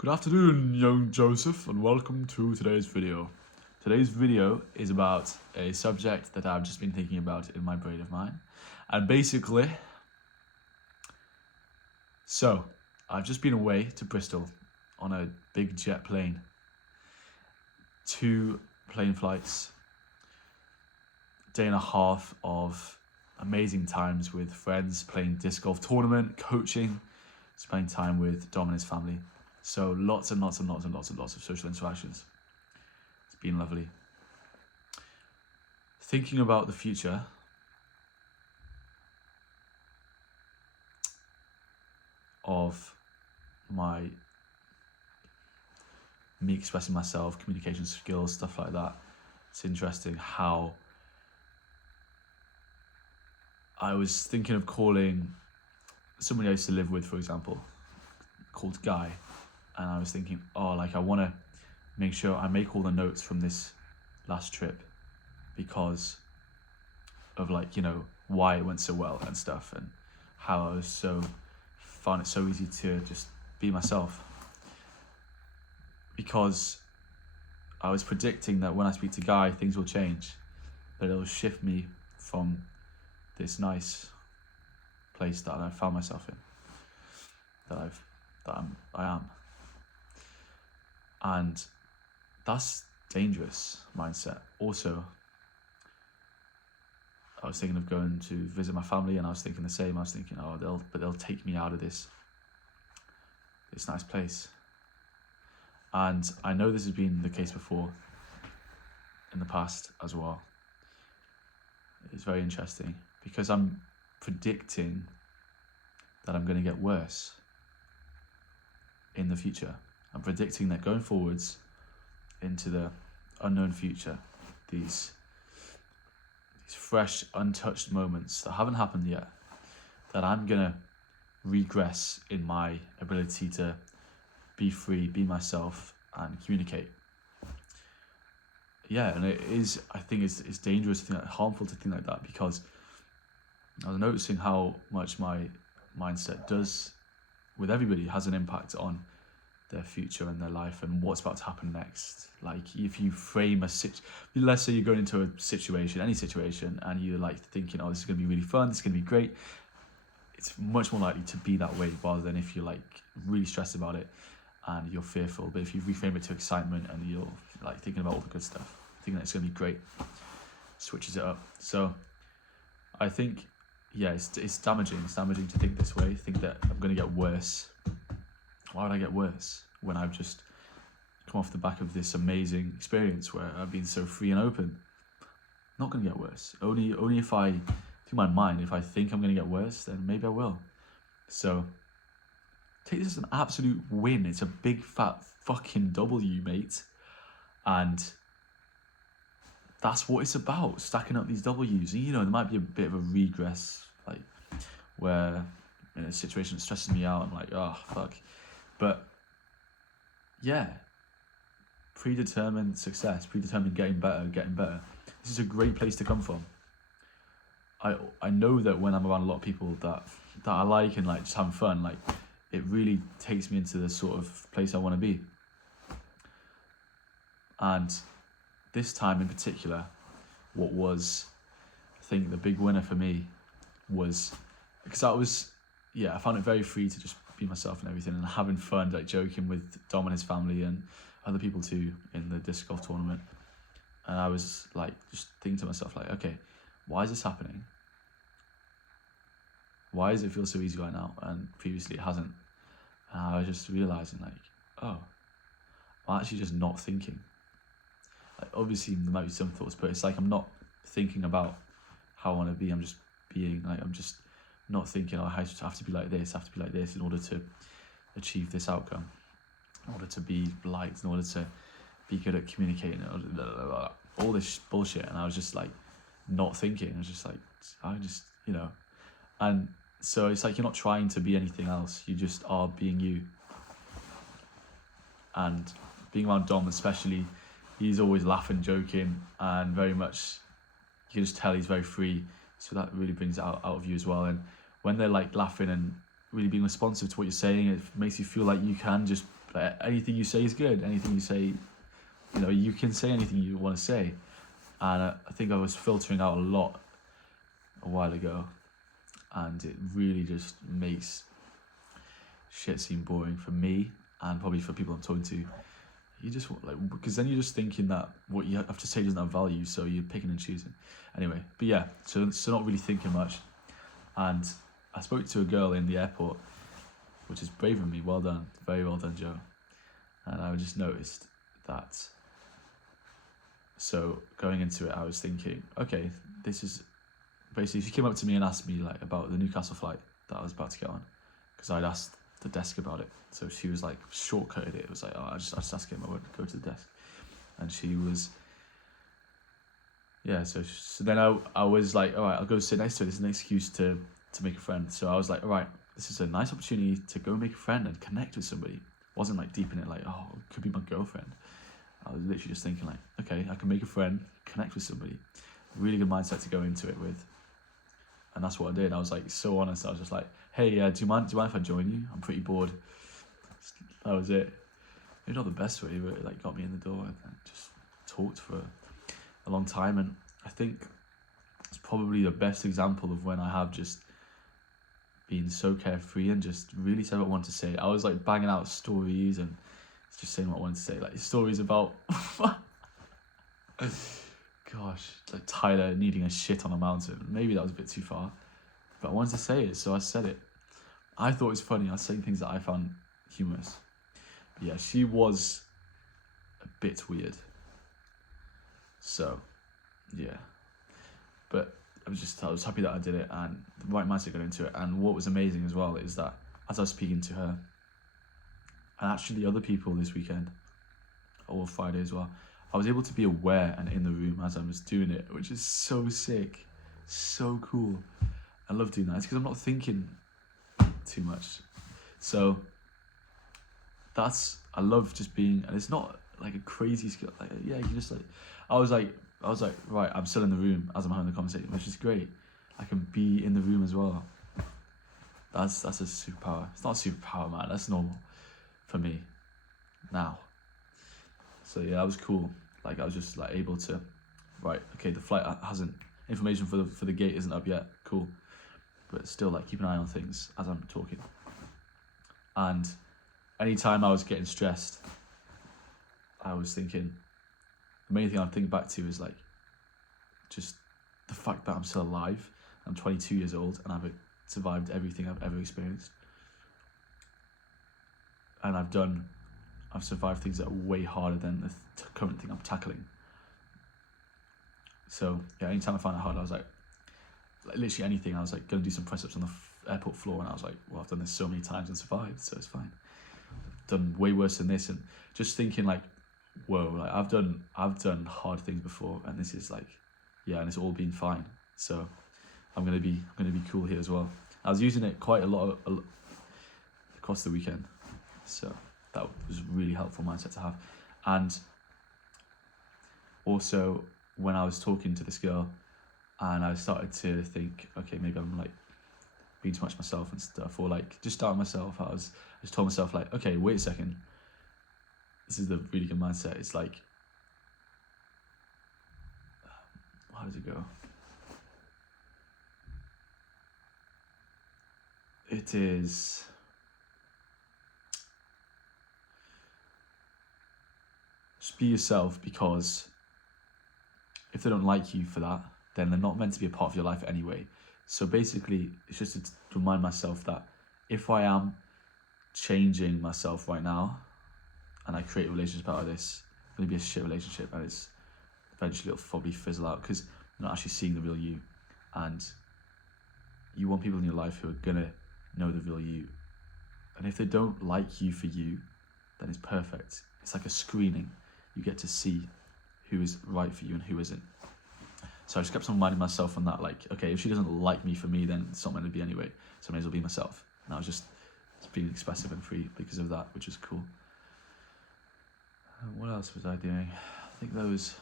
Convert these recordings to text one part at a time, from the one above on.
Good afternoon, young Joseph, and welcome to today's video. Today's video is about a subject that I've just been thinking about in my brain of mine. And basically, I've just been away to Bristol on a big jet plane. 2 plane flights, day and a half of amazing times with friends, playing disc golf tournament, coaching, spending time with Dom and his family. So lots and lots of social interactions. It's been lovely. Thinking about the future, of me expressing myself, communication skills, stuff like that. It's interesting how I was thinking of calling somebody I used to live with, for example, called Guy. And I was thinking, I want to make sure I make all the notes from this last trip because of why it went so well and stuff, and how I was found it so easy to just be myself. Because I was predicting that when I speak to Guy, things will change, but it'll shift me from this nice place that I found myself in, I am. And that's dangerous mindset. Also, I was thinking of going to visit my family, and I was thinking the same. I was thinking, they'll take me out of this nice place. And I know this has been the case before, in the past as well. It's very interesting because I'm predicting that I'm going to get worse in the future. I'm predicting that going forwards into the unknown future, these fresh, untouched moments that haven't happened yet, that I'm going to regress in my ability to be free, be myself, and communicate. Yeah, and I think it's dangerous to think harmful to think like that, because I was noticing how much my mindset does, with everybody, has an impact on their future and their life and what's about to happen next. Like, if you frame let's say you're going into a situation, any situation, and you're thinking, this is going to be really fun, this is going to be great, it's much more likely to be that way rather than if you're really stressed about it and you're fearful. But if you reframe it to excitement and you're thinking about all the good stuff, thinking that it's going to be great, switches it up. So I think, it's damaging. It's damaging to think this way, think that I'm going to get worse. Why would I get worse when I've just come off the back of this amazing experience where I've been so free and open? Not going to get worse. Only if I, through my mind, if I think I'm going to get worse, then maybe I will. So take this as an absolute win. It's a big fat fucking W, mate. And that's what it's about, stacking up these W's. And there might be a bit of a regress, where in a situation that stresses me out, I'm fuck. But predetermined success, predetermined getting better. This is a great place to come from. I know that when I'm around a lot of people that I like and just having fun, it really takes me into the sort of place I want to be. And this time in particular, what was, I think, the big winner for me was because I found it very free to just be myself and everything, and having fun, joking with Dom and his family and other people too in the disc golf tournament. And I was just thinking to myself, okay, why is this happening? Why does it feel so easy right now and previously it hasn't? And I was just realizing I'm actually just not thinking. Obviously there might be some thoughts, but it's I'm not thinking about how I want to be. I'm just being. I'm just not thinking, I have to be like this, in order to achieve this outcome, in order to be liked, in order to be good at communicating, all this bullshit. And I was just not thinking. I was just and so it's you're not trying to be anything else, you just are being you. And being around Dom especially, he's always laughing, joking, and very much, you can just tell he's very free, so that really brings it out of you as well. And when they're laughing and really being responsive to what you're saying. It makes you feel like you can just, like, anything you say is good. Anything you say, you know, you can say anything you want to say. And I think I was filtering out a lot a while ago, and it really just makes shit seem boring for me, and probably for people I'm talking to. You just like, because then you're just thinking that what you have to say doesn't have value, so you're picking and choosing. Anyway, but yeah, so not really thinking much. And I spoke to a girl in the airport, which is brave of me. Well done, very well done, Joe. And I just noticed that. So going into it, I was thinking, okay, this is basically, she came up to me and asked me like about the Newcastle flight that I was about to get on, because I'd asked the desk about it. So she was like, shortcutted it. It was like, oh, I just ask him, I won't go to the desk. And she was, yeah, so then I was like, all right, I'll go sit next to her. This is an excuse to make a friend. So I was like, all right, this is a nice opportunity to go make a friend and connect with somebody. Wasn't like deep in it, like, oh, it could be my girlfriend. I was literally just thinking like, okay, I can make a friend, connect with somebody. Really good mindset to go into it with. And that's what I did. I was like so honest. I was just like, hey, do you mind if I join you? I'm pretty bored. That was it. Maybe not the best way, but it like got me in the door and just talked for a long time. And I think it's probably the best example of when I have just been so carefree and just really said what I wanted to say. I was like banging out stories and just saying what I wanted to say, like stories about gosh, like Tyler needing a shit on a mountain. Maybe that was a bit too far, but I wanted to say it, so I said it. I thought it was funny. I was saying things that I found humorous. But yeah, she was a bit weird. So yeah, but I was happy that I did it, and the right mindset got into it. And what was amazing as well is that as I was speaking to her, and actually other people this weekend, or Friday as well, I was able to be aware and in the room as I was doing it, which is so sick, so cool. I love doing that. It's because I'm not thinking too much. So I love just being, and it's not like a crazy skill. Like, yeah, you just like, I was like, right, I'm still in the room as I'm having the conversation, which is great. I can be in the room as well. That's a superpower. It's not a superpower, man. That's normal for me now. So yeah, that was cool. Like I was just like able to, right, okay, the flight hasn't, information for the gate isn't up yet. Cool, but still like keep an eye on things as I'm talking. And anytime I was getting stressed, I was thinking, the main thing I'd think back to is like just the fact that I'm still alive. I'm 22 years old and I've survived everything I've ever experienced. And I've survived things that are way harder than the current thing I'm tackling. So yeah, anytime I found it hard, I was like literally anything. I was like going to do some press ups on the airport floor, and I was like, well, I've done this so many times and survived, so it's fine. I've done way worse than this, and just thinking like, whoa, like I've done hard things before, and this is like, yeah, and it's all been fine. So I'm gonna be cool here as well. I was using it quite a lot across the weekend, so that was a really helpful mindset to have. And also when I was talking to this girl and I started to think, okay, maybe I'm like being too much myself and stuff, or like just doubting myself, I just told myself like, okay, wait a second, this is the really good mindset. It's like, how does it go? It is, just be yourself, because if they don't like you for that, then they're not meant to be a part of your life anyway. So basically, it's just to remind myself that if I am changing myself right now and I create a relationship out of this, it's going to be a shit relationship, and it's eventually it'll probably fizzle out because you're not actually seeing the real you. And you want people in your life who are going to know the real you. And if they don't like you for you, then it's perfect. It's like a screening. You get to see who is right for you and who isn't. So I just kept on reminding myself on that, like, okay, if she doesn't like me for me, then it's not meant to be anyway, so I may as well be myself. And I was just being expressive and free because of that, which is cool. What else was I doing? I think those...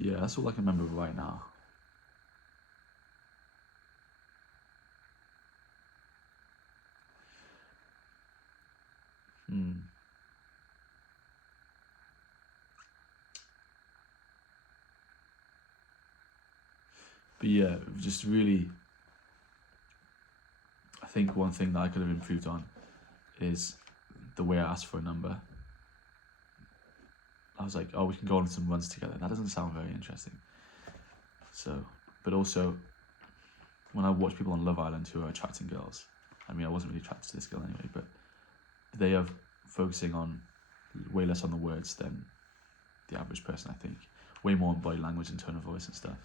Yeah, that's all I can remember right now. But yeah, just really, I think one thing that I could have improved on is the way I asked for a number. I was like, oh, we can go on some runs together. That doesn't sound very interesting. So, but also, when I watch people on Love Island who are attracting girls, I mean, I wasn't really attracted to this girl anyway, but they are focusing on way less on the words than the average person, I think. Way more on body language and tone of voice and stuff.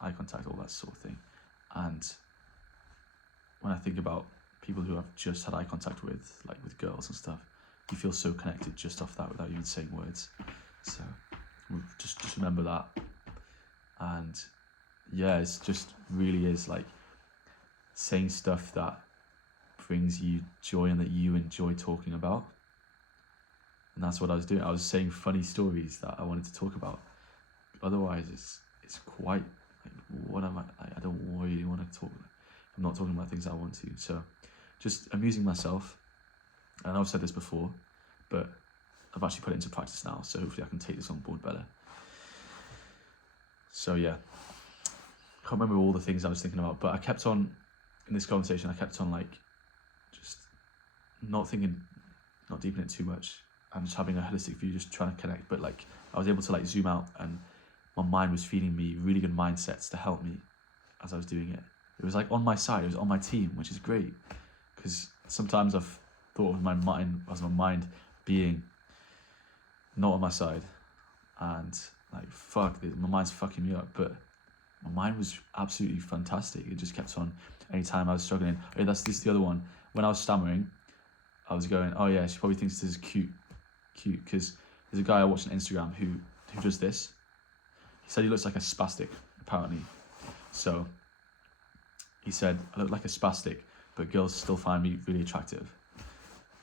Eye contact, all that sort of thing. And when I think about people who I've just had eye contact with, like with girls and stuff, you feel so connected just off that without even saying words. So just remember that. And yeah, it's just really is like saying stuff that brings you joy and that you enjoy talking about. And that's what I was doing. I was saying funny stories that I wanted to talk about. Otherwise, it's quite like, what am I don't really want to talk. I'm not talking about things I want to. So just amusing myself. And I've said this before, but I've actually put it into practice now. So hopefully I can take this on board better. So yeah, can't remember all the things I was thinking about, but I kept on, in this conversation, I kept on like, just not thinking, not deepening it too much. I'm just having a holistic view, just trying to connect. But like, I was able to like zoom out, and my mind was feeding me really good mindsets to help me as I was doing it. It was like on my side, it was on my team, which is great. Because sometimes I've thought of my mind as my mind being not on my side. And like, fuck, my mind's fucking me up. But my mind was absolutely fantastic. It just kept on, anytime I was struggling. Oh, this is the other one. When I was stammering, I was going, oh yeah, she probably thinks this is cute, because there's a guy I watched on Instagram who does this. He said he looks like a spastic, apparently. So he said, I look like a spastic, but girls still find me really attractive.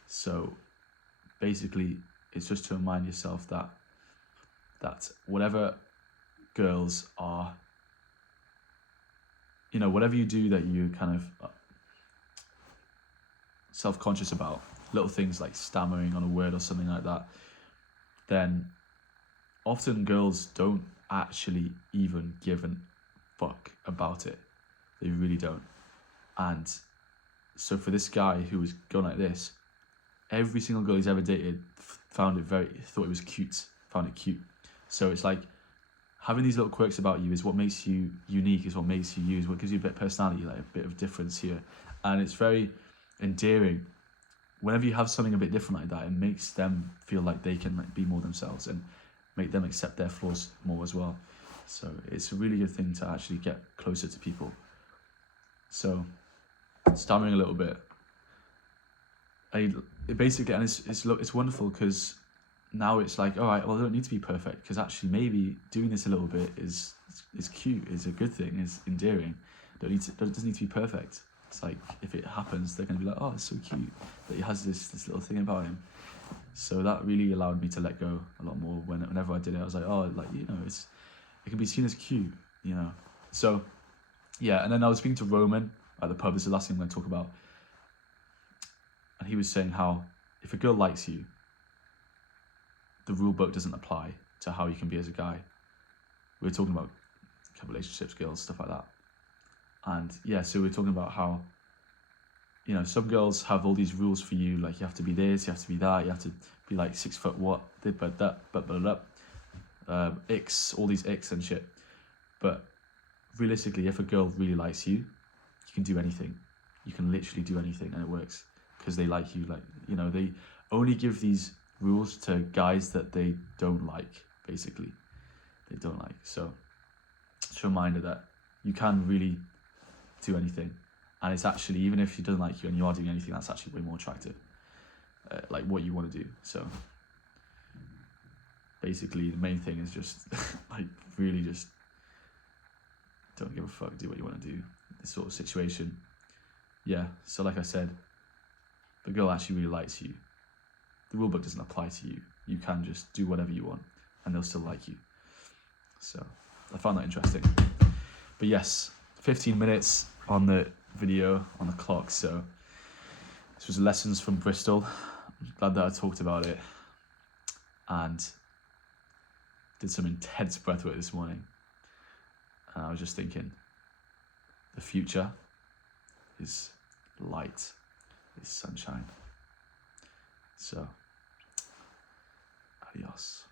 So basically, it's just to remind yourself that whatever girls are, you know, whatever you do that you kind of self-conscious about, little things like stammering on a word or something like that, then often girls don't actually even give a fuck about it. They really don't. And so for this guy who was going like this, every single girl he's ever dated thought it was cute, found it cute. So it's like, having these little quirks about you is what makes you unique, is what makes you you, is what gives you a bit of personality, like a bit of difference here. And it's very endearing. Whenever you have something a bit different like that, it makes them feel like they can like be more themselves and make them accept their flaws more as well. So it's a really good thing to actually get closer to people. So stammering a little bit, it basically, and it's wonderful, because now it's like, all right, well, I don't need to be perfect, because actually maybe doing this a little bit is cute, is a good thing, is endearing. It doesn't need to be perfect. It's like, if it happens, they're going to be like, oh, it's so cute that he has this little thing about him. So that really allowed me to let go a lot more. Whenever I did it, I was like, oh, like, you know, it can be seen as cute, you know. So yeah, and then I was speaking to Roman at the pub. This is the last thing I'm going to talk about. And he was saying how if a girl likes you, the rule book doesn't apply to how you can be as a guy. We were talking about relationships, girls, stuff like that. And yeah, so we were talking about how, you know, some girls have all these rules for you, like you have to be this, you have to be that, you have to be like 6 foot what, X, all these X and shit. But realistically, if a girl really likes you, you can do anything. You can literally do anything and it works, because they like you. Like, you know, they only give these rules to guys that they don't like, basically. They don't like. So it's a reminder that you can really do anything. And it's actually, even if she doesn't like you and you are doing anything, that's actually way more attractive. Like what you want to do. So basically, the main thing is just like really just don't give a fuck, do what you want to do. This sort of situation. Yeah, so like I said, the girl actually really likes you. The rule book doesn't apply to you. You can just do whatever you want and they'll still like you. So I found that interesting. But yes, 15 minutes on the video, on the clock. So this was lessons from Bristol. I'm glad that I talked about it and did some intense breathwork this morning. And I was just thinking, the future is light, is sunshine. So, adios.